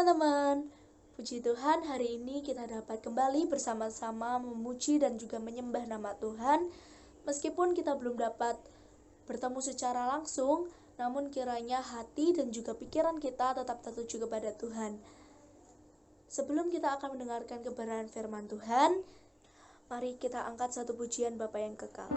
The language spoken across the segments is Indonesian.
teman-teman, puji Tuhan hari ini kita dapat kembali bersama-sama memuji dan juga menyembah nama Tuhan. Meskipun kita belum dapat bertemu secara langsung, namun kiranya hati dan juga pikiran kita tetap tertuju kepada Tuhan. Sebelum kita akan mendengarkan kebenaran firman Tuhan, mari kita angkat satu pujian Bapa yang kekal.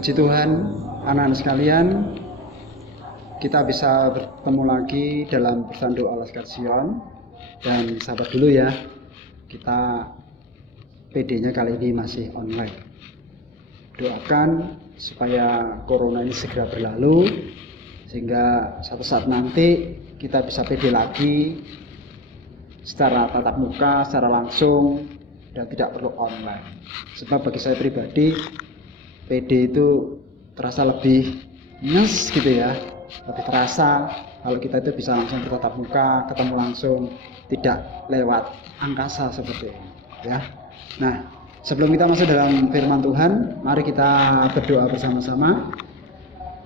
Puji Tuhan, anak-anak sekalian, kita bisa bertemu lagi dalam Bersanduk Alaskar Sion. Dan sahabat dulu ya, kita PD-nya kali ini masih online. Doakan supaya corona ini segera berlalu, sehingga suatu saat nanti kita bisa PD lagi secara tatap muka, secara langsung, dan tidak perlu online. Sebab bagi saya pribadi, PD itu terasa lebih nyes gitu ya, lebih terasa kalau kita itu bisa langsung bertatap muka, ketemu langsung, tidak lewat angkasa seperti ini ya. Nah, sebelum kita masuk dalam firman Tuhan, mari kita berdoa bersama-sama.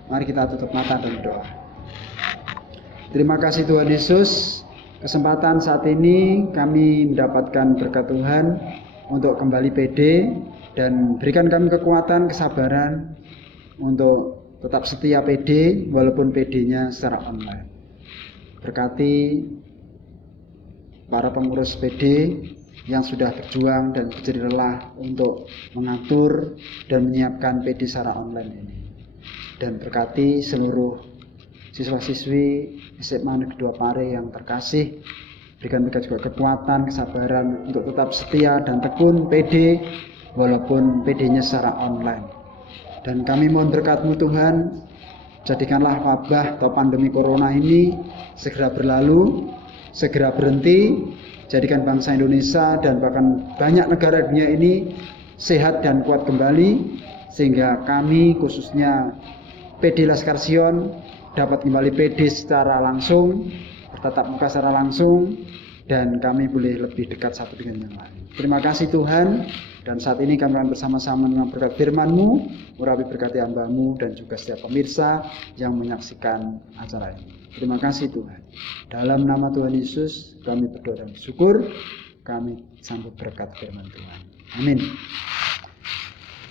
Mari kita tutup mata dan berdoa. Terima kasih Tuhan Yesus, kesempatan saat ini kami mendapatkan berkat Tuhan untuk kembali PD Dan berikan kami kekuatan, kesabaran untuk tetap setia PD walaupun PD-nya secara online. Berkati para pengurus PD yang sudah berjuang dan berjerih lelah untuk mengatur dan menyiapkan PD secara online ini. Dan berkati seluruh siswa-siswi SMA Negeri 2 Pare yang terkasih. Berikan mereka juga kekuatan, kesabaran untuk tetap setia dan tekun PD walaupun PD-nya secara online. Dan kami mohon berkat-Mu Tuhan, jadikanlah wabah atau pandemi corona ini segera berlalu, segera berhenti, jadikan bangsa Indonesia dan bahkan banyak negara dunia ini sehat dan kuat kembali, sehingga kami khususnya PD Laskar Sion dapat kembali PD secara langsung, bertatap muka secara langsung, dan kami boleh lebih dekat satu dengan yang lain. Terima kasih Tuhan, dan saat ini kami akan bersama-sama dengan berkat firman-Mu, urapi berkati hamba-Mu dan juga setiap pemirsa yang menyaksikan acara ini. Terima kasih Tuhan. Dalam nama Tuhan Yesus kami berdoa dan bersyukur, kami sambut berkat firman Tuhan. Amin.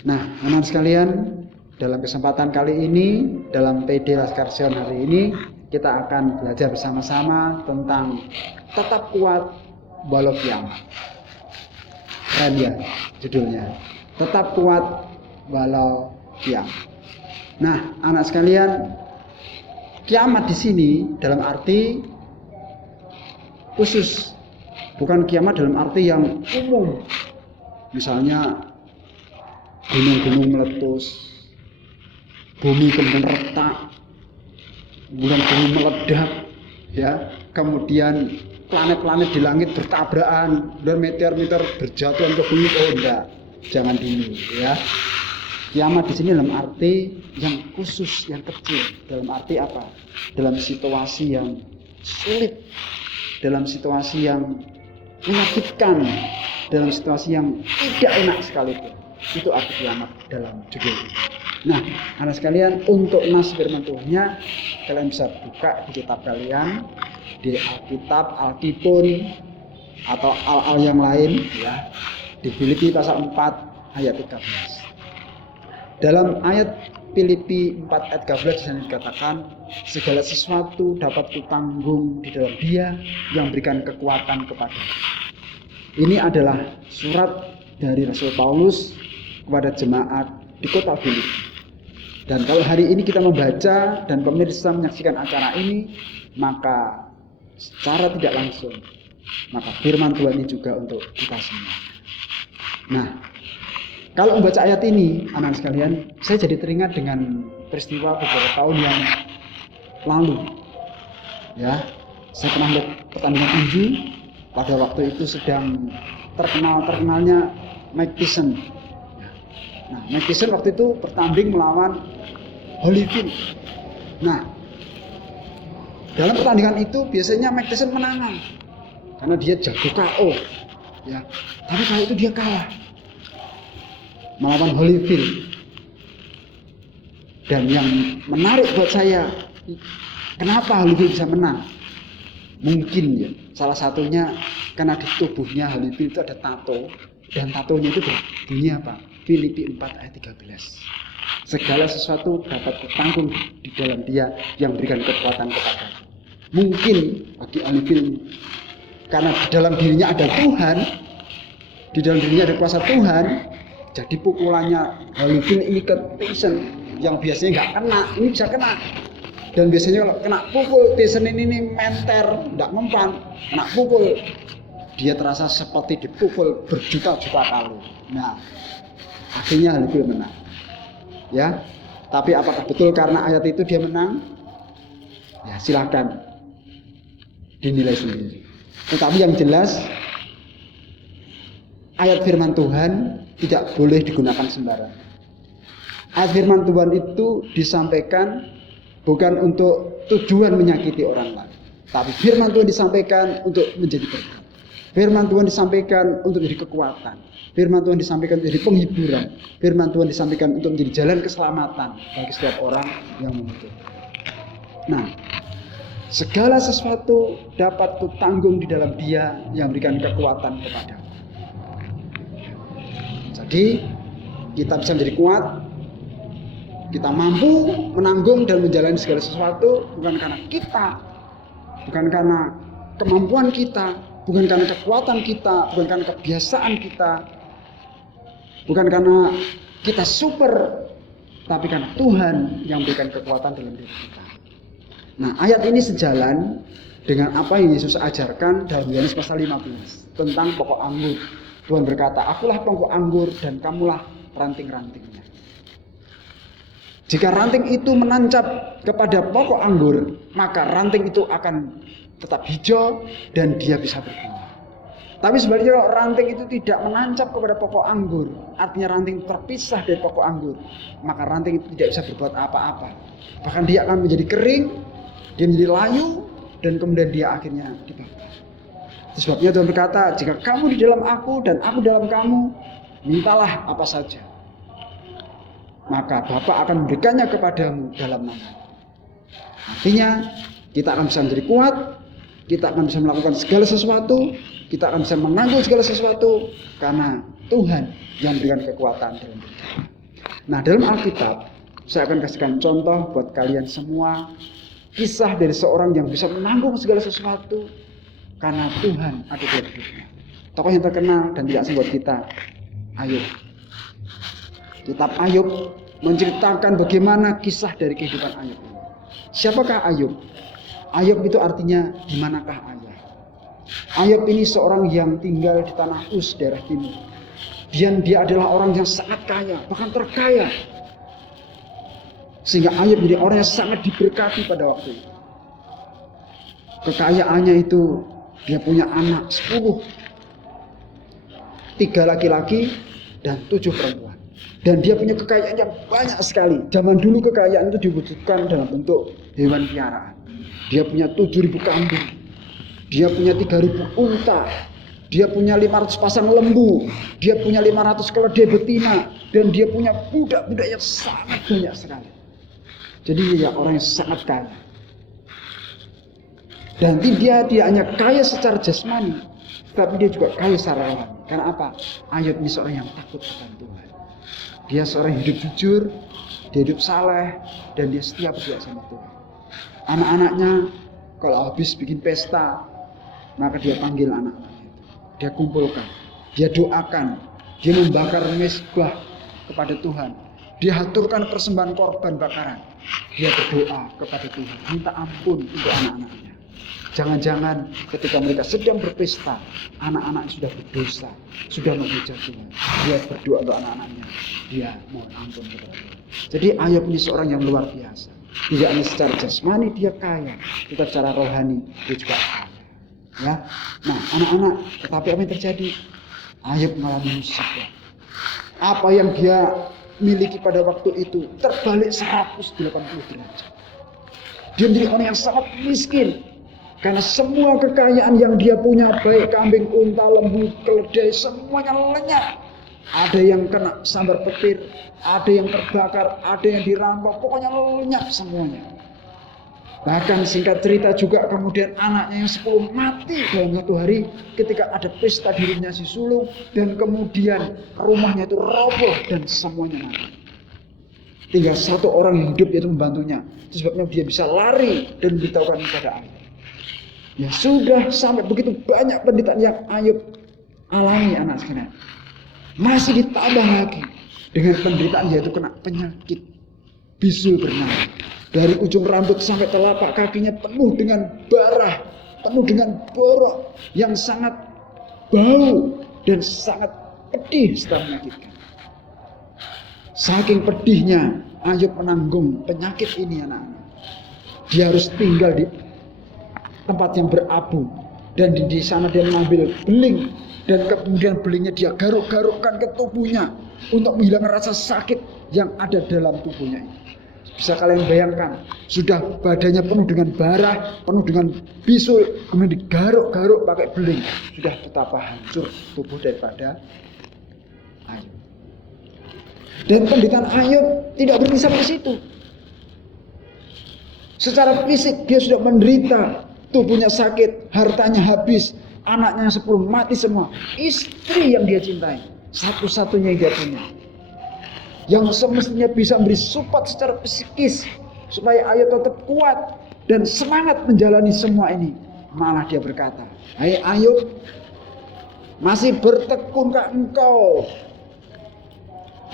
Nah, anak sekalian, dalam kesempatan kali ini, dalam PD Laskar Sion hari ini, kita akan belajar bersama-sama tentang tetap kuat walau kiamat. Keren ya judulnya, tetap kuat walau kiamat. Nah, anak sekalian, kiamat di sini dalam arti khusus, bukan kiamat dalam arti yang umum. Misalnya gunung-gunung meletus, bumi kemudian retak, kemudian bumi meledak, ya, kemudian planet-planet di langit bertabrakan, dan meteor-meteor berjatuhan ke bumi. Oh enggak, jangan dulu, ya. Kiamat di sini dalam arti yang khusus, yang kecil. Dalam arti apa? Dalam situasi yang sulit, dalam situasi yang menyakitkan, dalam situasi yang tidak enak sekalipun. Itu arti kiamat dalam judul ini. Nah, anak sekalian, untuk nas firman Tuhannya, kalian bisa buka di kitab kalian, di Alkitab, Alkipun, atau al-al yang lain, ya, di Filipi pasal 4 ayat 13. Dalam ayat Filipi 4 ayat 13 disini dikatakan, segala sesuatu dapat kutanggung di dalam Dia yang berikan kekuatan kepada. Ini adalah surat dari Rasul Paulus kepada jemaat di kota Filipi. Dan kalau hari ini kita membaca dan pemirsa menyaksikan acara ini, maka secara tidak langsung, maka firman Tuhan ini juga untuk kita semua. Nah, kalau membaca ayat ini, anak sekalian, saya jadi teringat dengan peristiwa beberapa tahun yang lalu. Ya, saya pernah lihat pertandingan tinju. Pada waktu itu sedang terkenalnya Mike Tyson. Nah, Mike Tyson waktu itu bertanding melawan Holyfield. Nah, dalam pertandingan itu biasanya Mike Tyson menang karena dia jago KO, ya. Tapi kali itu dia kalah melawan Holyfield. Dan yang menarik buat saya, kenapa Holyfield bisa menang? Mungkin ya, salah satunya karena di tubuhnya Holyfield itu ada tato, dan tatonya itu berbunyi apa? Filipi 4 ayat 13. Segala sesuatu dapat kutanggung di dalam Dia yang berikan kekuatan kepada. Mungkin bagi Holyfield, karena di dalam dirinya ada Tuhan, di dalam dirinya ada kuasa Tuhan, jadi pukulannya Holyfield ini ke Tyson yang biasanya nggak kena, ini bisa kena. Dan biasanya kalau kena pukul, Tyson ini menter, nggak mempan, kena pukul, dia terasa seperti dipukul berjuta-juta kali. Nah, akhirnya Holyfield menang. Ya, tapi apakah betul karena ayat itu dia menang? Ya, silakan dinilai sendiri. Tetapi yang jelas, ayat firman Tuhan tidak boleh digunakan sembarangan. Ayat firman Tuhan itu disampaikan bukan untuk tujuan menyakiti orang lain, tapi firman Tuhan disampaikan untuk menjadi berkat. Firman Tuhan disampaikan untuk menjadi kekuatan. Firman Tuhan disampaikan untuk menjadi penghiburan. Firman Tuhan disampaikan untuk menjadi jalan keselamatan bagi setiap orang yang membutuhkan. Nah, segala sesuatu dapat kutanggung di dalam Dia yang berikan kekuatan kepada. Jadi, kita bisa menjadi kuat, kita mampu menanggung dan menjalani segala sesuatu bukan karena kita, bukan karena kemampuan kita, bukan karena kekuatan kita, bukan karena kebiasaan kita, bukan karena kita super, tapi karena Tuhan yang memberikan kekuatan dalam diri kita. Nah, ayat ini sejalan dengan apa yang Yesus ajarkan dalam Yohanes pasal 15 tentang pokok anggur. Tuhan berkata, akulah pokok anggur dan kamulah ranting-rantingnya. Jika ranting itu menancap kepada pokok anggur, maka ranting itu akan tetap hijau dan dia bisa berbuah. Tapi sebaliknya kalau ranting itu tidak menancap kepada pokok anggur, artinya ranting terpisah dari pokok anggur, maka ranting itu tidak bisa berbuat apa-apa. Bahkan dia akan menjadi kering, dia menjadi layu, dan kemudian dia akhirnya dibakar. Sebabnya Tuhan berkata, jika kamu di dalam aku dan aku dalam kamu, mintalah apa saja, maka Bapa akan memberikannya kepadamu dalam nama. Artinya kita akan bisa menjadi kuat, kita akan bisa melakukan segala sesuatu, kita akan bisa menanggung segala sesuatu karena Tuhan yang memberikan kekuatan dalam diri kita. Nah, dalam Alkitab saya akan kasihkan contoh buat kalian semua, kisah dari seorang yang bisa menanggung segala sesuatu karena Tuhan ada dalam hidupnya. Tokoh yang terkenal dan tidak asing buat kita, Ayub. Kitab Ayub menceritakan bagaimana kisah dari kehidupan Ayub. Siapakah Ayub? Ayub itu artinya di manakah ayah? Ayub ini seorang yang tinggal di tanah Uz, daerah timur. Dan dia adalah orang yang sangat kaya, bahkan terkaya. Sehingga Ayub menjadi orang yang sangat diberkati pada waktu itu. Kekayaannya itu dia punya anak 10. 3 laki-laki dan 7 perempuan. Dan dia punya kekayaan yang banyak sekali. Zaman dulu kekayaan itu diwujudkan dalam bentuk hewan piaraan. Dia punya 7.000 kambing. Dia punya 3.000 unta. Dia punya 500 pasang lembu. Dia punya 500 keledai betina. Dan dia punya budak-budak yang sangat banyak sekali. Jadi dia orang yang sangat kaya. Dan dia hanya kaya secara jasmani, tapi dia juga kaya secara rohani. Karena apa? Ayub ini seorang yang takut akan Tuhan. Dia seorang yang hidup jujur, dia hidup saleh, dan dia setia berdoa sama Tuhan. Anak-anaknya kalau habis bikin pesta, maka dia panggil anak-anaknya. Dia kumpulkan, dia doakan, dia membakar mezbah kepada Tuhan. Dia haturkan persembahan korban bakaran. Dia berdoa kepada Tuhan, minta ampun untuk anak-anaknya. Jangan-jangan ketika mereka sedang berpesta, anak-anak sudah berdosa, sudah menghujat Tuhan. Dia berdoa untuk anak-anaknya, dia mohon ampun kepada Tuhan. Jadi Ayub ini seorang yang luar biasa. Tidak hanya secara jasmani dia kaya, tetapi secara rohani dia juga kaya. Ya, nah anak-anak, tetapi apa yang terjadi? Ayub mengalami musibah. Apa yang dia miliki pada waktu itu terbalik 180 derajat. Dia menjadi orang yang sangat miskin karena semua kekayaan yang dia punya, baik kambing, unta, lembu, keledai, semuanya lenyap. Ada yang kena sambar petir, ada yang terbakar, ada yang dirampok, pokoknya lenyap semuanya. Bahkan singkat cerita juga kemudian anaknya yang 10 mati dalam satu hari ketika ada pesta di rumahnya si sulung, dan kemudian rumahnya itu roboh dan semuanya mati. Tinggal 1 orang yang hidup yaitu membantunya. Itu sebabnya dia bisa lari dan memberitahukan kepada Ayub. Ya sudah, sampai begitu banyak penderitaan yang Ayub alami anak sekalian. Masih ditambah lagi dengan penderitaan yaitu kena penyakit bisul bernama. Dari ujung rambut sampai telapak kakinya penuh dengan barah, penuh dengan borok yang sangat bau dan sangat pedih serta menyakitkan. Saking pedihnya Ayub menanggung penyakit ini anak-anak. Dia harus tinggal di tempat yang berabu, dan di sana dia mengambil beling, dan kemudian belingnya dia garuk-garukkan ke tubuhnya untuk menghilangkan rasa sakit yang ada dalam tubuhnya ini. Bisa kalian bayangkan, sudah badannya penuh dengan barah, penuh dengan bisul, kemudian digaruk-garuk pakai beling. Sudah betapa hancur tubuh daripada Ayub. Dan penderitaan Ayub tidak berhenti sampai situ. Secara fisik dia sudah menderita, tubuhnya sakit, hartanya habis, anaknya 10 mati semua. Istri yang dia cintai, satu-satunya yang dia punya, yang semestinya bisa memberi support secara psikis supaya Ayub tetap kuat dan semangat menjalani semua ini, malah dia berkata, "Hai Ayub, masih bertekunkah engkau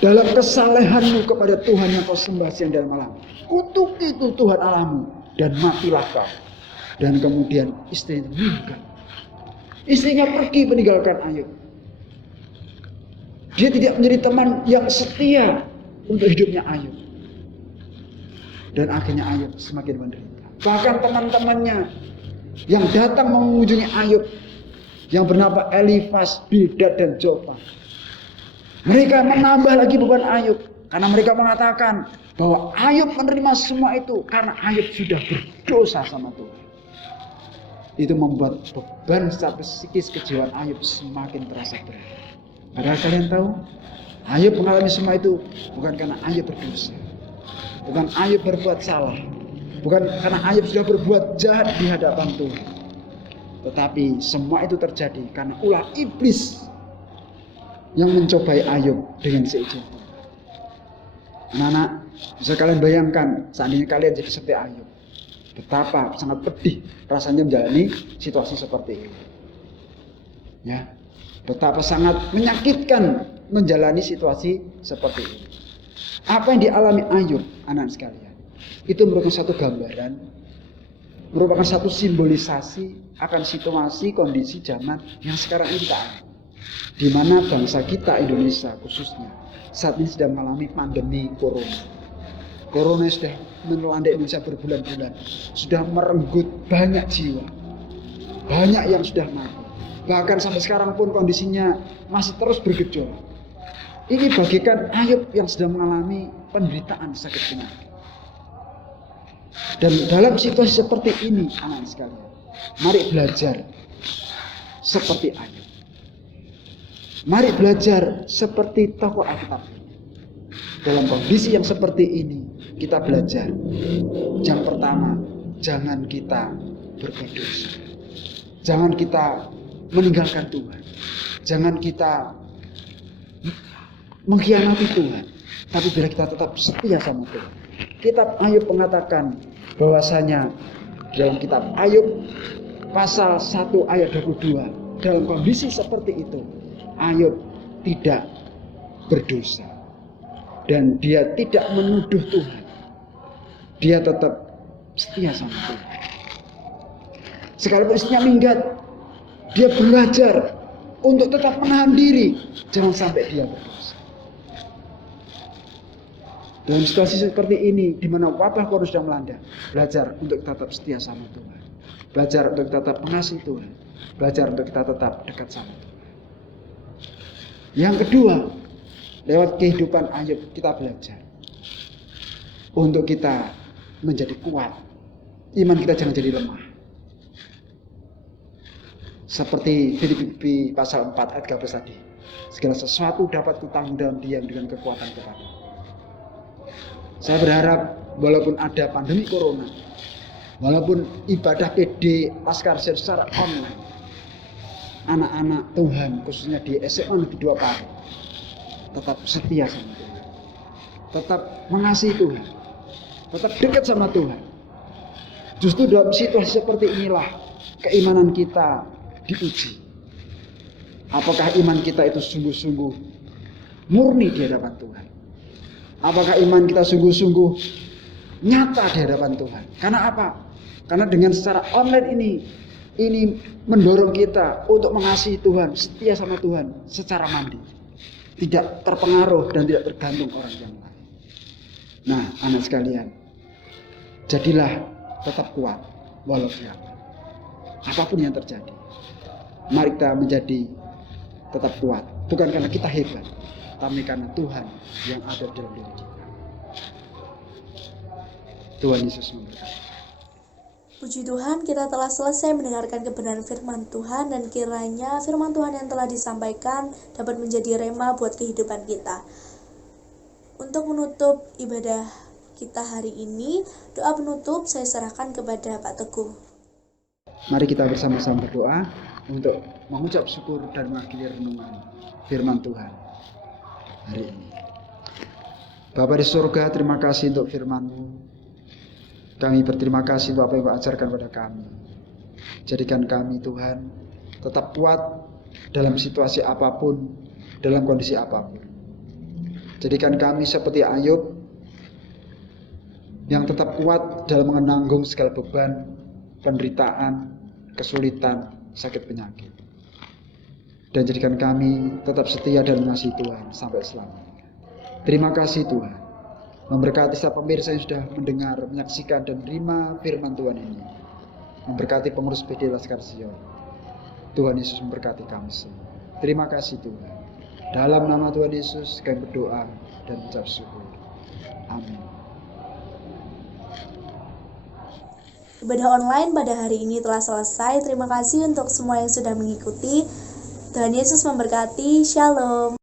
dalam kesalehanmu kepada Tuhan yang kau sembah siang dan malam? Kutuki itu Tuhan Allahmu dan matilah kau." Dan kemudian istrinya meninggal. Istrinya pergi meninggalkan Ayub. Dia tidak menjadi teman yang setia untuk hidupnya Ayub. Dan akhirnya Ayub semakin menderita. Bahkan teman-temannya yang datang mengunjungi Ayub, yang bernama Elifas, Bildad, dan Zophar, mereka menambah lagi beban Ayub. Karena mereka mengatakan bahwa Ayub menerima semua itu karena Ayub sudah berdosa sama Tuhan. Itu membuat beban secara psikis kejiwaan Ayub semakin terasa berat. Padahal kalian tahu, Ayub mengalami semua itu bukan karena Ayub berdosa, bukan Ayub berbuat salah, bukan karena Ayub sudah berbuat jahat di hadapan Tuhan. Tetapi semua itu terjadi karena ulah iblis yang mencobai Ayub dengan seizin Tuhan. Anak-anak, bisa kalian bayangkan seandainya kalian jadi seperti Ayub, betapa sangat pedih rasanya menjalani situasi seperti ini. Ya, betapa sangat menyakitkan menjalani situasi seperti ini. Apa yang dialami Ayub, anak sekalian, itu merupakan satu gambaran, merupakan satu simbolisasi akan situasi kondisi zaman yang sekarang ini kita alami, di mana bangsa kita Indonesia khususnya saat ini sedang mengalami pandemi corona. Corona sudah melanda Indonesia berbulan-bulan, sudah merenggut banyak jiwa, banyak yang sudah mati. Bahkan sampai sekarang pun kondisinya masih terus bergejolak. Ini bagikan Ayub yang sedang mengalami penderitaan sakit penyakit. Dan dalam situasi seperti ini, anak sekalian, mari belajar seperti Ayub. Mari belajar seperti tokoh Alkitab. Dalam kondisi yang seperti ini, kita belajar. Yang pertama, jangan kita berbuat dosa. Jangan kita meninggalkan Tuhan. Jangan kita mengkhianati Tuhan. Tapi biar kita tetap setia sama Tuhan. Kitab Ayub mengatakan bahwasanya dalam kitab Ayub pasal 1 ayat 22, dalam kondisi seperti itu, Ayub tidak berdosa. Dan dia tidak menuduh Tuhan. Dia tetap setia sama Tuhan. Sekalipun istrinya minggat, dia belajar untuk tetap menahan diri. Jangan sampai dia berdosa. Dalam situasi seperti ini, di mana wabah corona sudah melanda, belajar untuk tetap setia sama Tuhan. Belajar untuk tetap mengasihi Tuhan. Belajar untuk kita tetap dekat sama Tuhan. Yang kedua, lewat kehidupan Ayub kita belajar untuk kita menjadi kuat. Iman kita jangan jadi lemah. Seperti Filipi pasal 4 ayat 13 tadi. Segala sesuatu dapat kutanggung dalam diam dengan kekuatan kepada. Saya berharap walaupun ada pandemi corona, walaupun ibadah PD Paskar secara online, anak-anak Tuhan khususnya di SMA Negeri 2 Pare tetap setia sama Tuhan, tetap mengasihi Tuhan, tetap dekat sama Tuhan. Justru dalam situasi seperti inilah keimanan kita diuji. Apakah iman kita itu sungguh-sungguh murni di hadapan Tuhan? Apakah iman kita sungguh-sungguh nyata di hadapan Tuhan? Karena apa? Karena dengan secara online ini mendorong kita untuk mengasihi Tuhan, setia sama Tuhan secara mandiri. Tidak terpengaruh dan tidak tergantung orang yang lain. Nah, anak sekalian, jadilah tetap kuat walaupun apapun yang terjadi. Mari kita menjadi tetap kuat, bukan karena kita hebat, tapi karena Tuhan yang ada dalam diri kita. Tuhan Yesus memberkati. Puji Tuhan, kita telah selesai mendengarkan kebenaran firman Tuhan, dan kiranya firman Tuhan yang telah disampaikan dapat menjadi rema buat kehidupan kita. Untuk menutup ibadah kita hari ini, doa penutup saya serahkan kepada Pak Teguh. Mari kita bersama-sama berdoa untuk mengucap syukur dan mengakhiri renungan firman Tuhan hari ini. Bapa di surga, terima kasih untuk firman-Mu. Kami berterima kasih untuk apa yang Kau ajarkan pada kami. Jadikan kami Tuhan tetap kuat dalam situasi apapun, dalam kondisi apapun. Jadikan kami seperti Ayub yang tetap kuat dalam menanggung segala beban, penderitaan, kesulitan, sakit penyakit. Dan jadikan kami tetap setia dan mengasihi Tuhan sampai selamanya. Terima kasih Tuhan. Memberkati setiap pemirsa yang sudah mendengar, menyaksikan dan menerima firman Tuhan ini. Memberkati pengurus PD Laskar Sion. Tuhan Yesus memberkati kami semua. Terima kasih Tuhan. Dalam nama Tuhan Yesus kami berdoa dan mengucap syukur. Amin. Ibadah online pada hari ini telah selesai. Terima kasih untuk semua yang sudah mengikuti. Tuhan Yesus memberkati. Shalom.